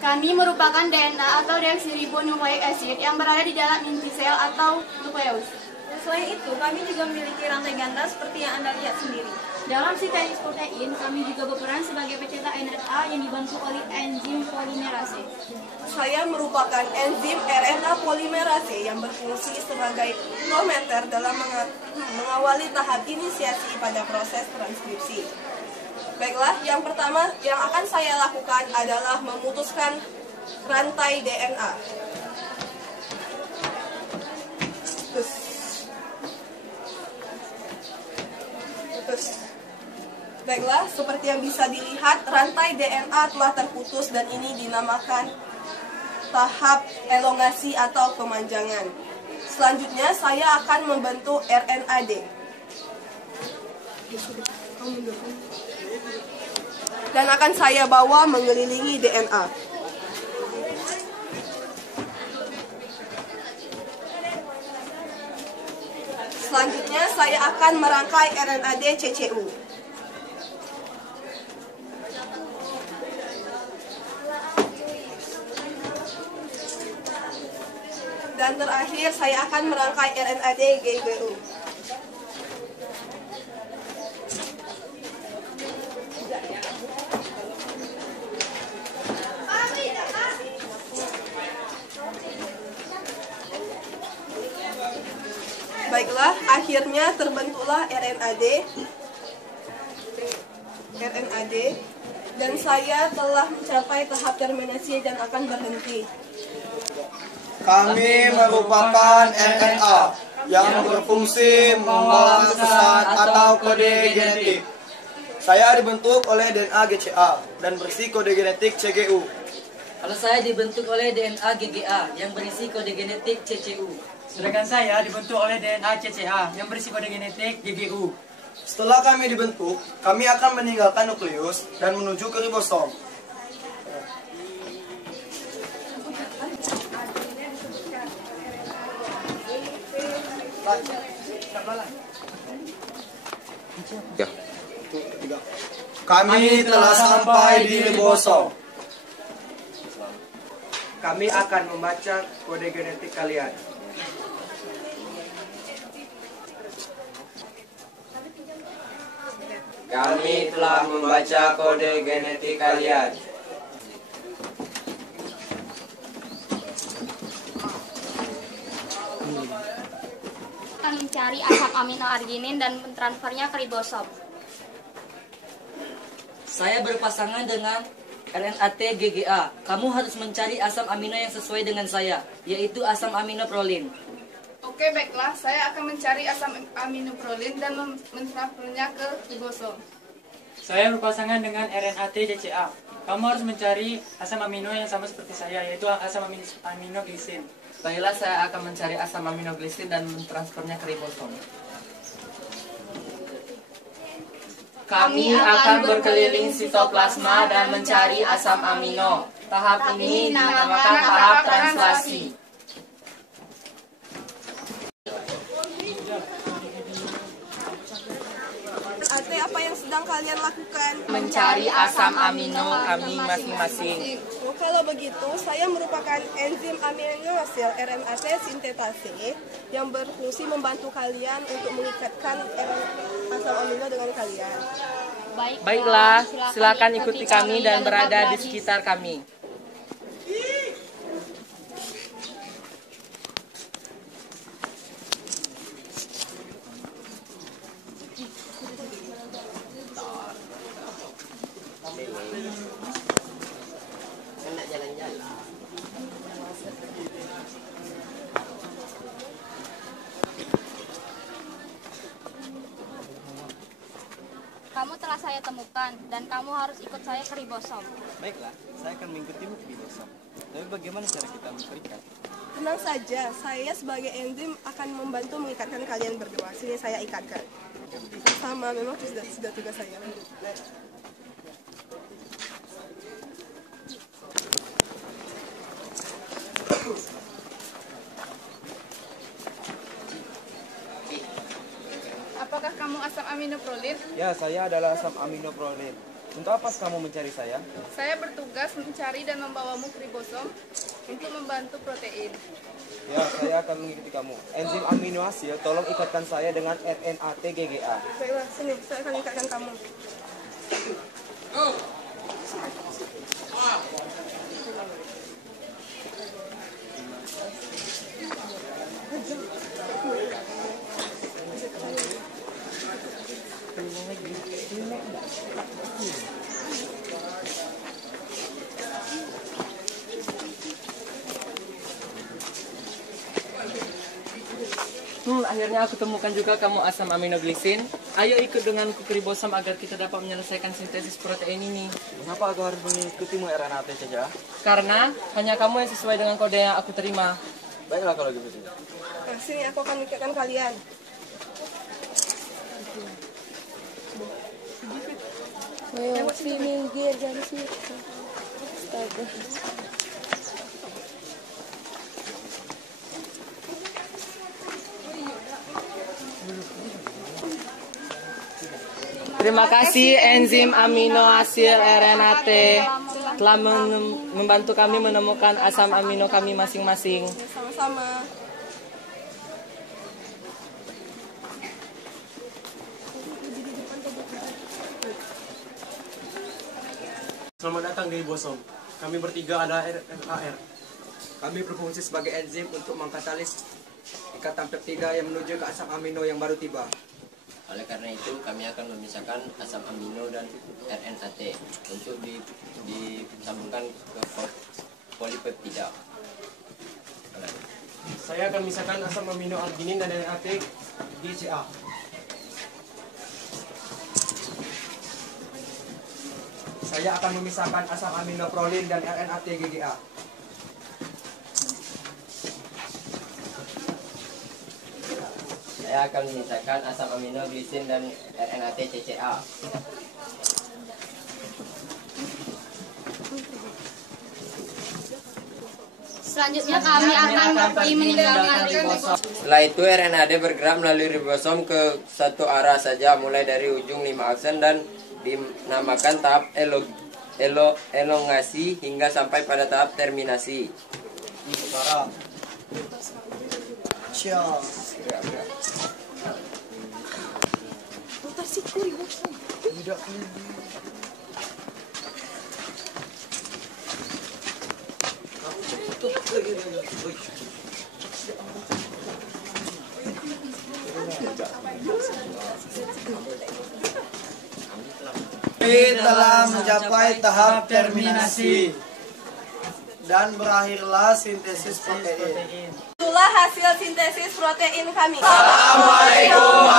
Kami merupakan DNA atau deoksiribonucleic acid yang berada di dalam inti sel atau nukleus. Selain itu, kami juga memiliki rantai ganda seperti yang Anda lihat sendiri. Dalam sintesis protein, kami juga berperan sebagai pencetak RNA yang dibantu oleh enzim polimerase. Saya merupakan enzim RNA polimerase yang berfungsi sebagai promoter dalam mengawali tahap inisiasi pada proses transkripsi. Baiklah, yang pertama yang akan saya lakukan adalah memutuskan rantai DNA. Baiklah, seperti yang bisa dilihat, rantai DNA telah terputus dan ini dinamakan tahap elongasi atau pemanjangan. Selanjutnya, saya akan membentuk RNAD. Dan akan saya bawa mengelilingi DNA. Selanjutnya, saya akan merangkai RNAD CCU. Dan terakhir, saya akan merangkai RNAD GBU. Baiklah, akhirnya terbentuklah RNAD, dan saya telah mencapai tahap terminasi dan akan berhenti. Kami merupakan RNA yang berfungsi membawa pesan atau kode genetik. Saya dibentuk oleh DNA GCA dan berisi kode genetik CGU. Kalau saya dibentuk oleh DNA GGA yang berisi kode genetik CCU. Sedangkan saya dibentuk oleh DNA CCA yang berisi kode genetik GGU. Setelah kami dibentuk, kami akan meninggalkan nukleus dan menuju ke ribosom. Kami telah sampai di ribosom. Kami akan membaca kode genetik kalian. Kami telah membaca kode genetik kalian. Akan mencari asam amino arginin dan mentransfernya ke ribosom. Saya berpasangan dengan RNAT GGA. Kamu harus mencari asam amino yang sesuai dengan saya, yaitu asam amino prolin. Oke, baiklah. Saya akan mencari asam amino prolin dan mentransfernya ke ribosom. Saya berpasangan dengan RNAT CCA. Kamu harus mencari asam amino yang sama seperti saya, yaitu asam amino glisin. Baiklah, saya akan mencari asam amino glisin dan mentransfernya ke ribosom. Kami akan berkeliling sitoplasma dan mencari asam amino. Tahap ini dinamakan tahap translasi. Apa yang sedang kalian lakukan? Mencari asam amino kami masing-masing. Kalau begitu, saya merupakan enzim aminoasid RNAT sintetase yang berfungsi membantu kalian untuk mengikatkan asam amino dengan kalian. Baiklah, silakan ikuti kami dan berada di sekitar kami. Kamu telah saya temukan dan kamu harus ikut saya ke ribosom. Baiklah, saya akan mengikutimu ke ribosom. Tapi bagaimana cara kita mengikat? Tenang saja, saya sebagai enzim akan membantu mengikatkan kalian berdua. Sini saya ikatkan. Sama, memang sudah tugas saya. Apakah kamu asam amino prolin? Ya, saya adalah asam amino prolin. Untuk apa kamu mencari saya? Saya bertugas mencari dan membawamu ke ribosom untuk membantu protein. Ya, saya akan mengikuti kamu. Enzim amino asid, tolong ikatkan saya dengan RNAT GGA. Baiklah, sini, saya akan ikatkan kamu. Akhirnya aku temukan juga kamu asam aminoglisin. Ayo ikut denganku ke ribosom agar kita dapat menyelesaikan sintesis protein ini. Kenapa aku harus mengikutimu RNAT saja? Karena hanya kamu yang sesuai dengan kode yang aku terima. Baiklah kalau begitu. Nah, sini aku akan ikatkan kalian. Lewat sini minggir dari situ. Astaga. Terima kasih enzim amino asid RNAT telah membantu kami menemukan asam amino kami masing-masing. Sama-sama. Selamat datang di ribosom. Kami bertiga adalah RNAR. Kami berfungsi sebagai enzim untuk mengkatalis ikatan peptida yang menuju ke asam amino yang baru tiba. Oleh karena itu, kami akan memisahkan asam amino dan RNAT untuk disambungkan ke polipeptida. Saya akan memisahkan asam amino arginin dan RNAT GCA. Saya akan memisahkan asam amino prolin dan RNAT GGA. Saya akan memisahkan asam amino glisin dan RNAT CCA. Selanjutnya kami akan pergi meninggalkan ribosom. Setelah itu RNAD bergerak melalui ribosom ke satu arah saja, mulai dari ujung 5 aksen dan dinamakan tahap elongasi hingga sampai pada tahap terminasi. Telah mencapai tahap terminasi dan berakhirlah sintesis protein. Itulah hasil sintesis protein kami. Assalamualaikum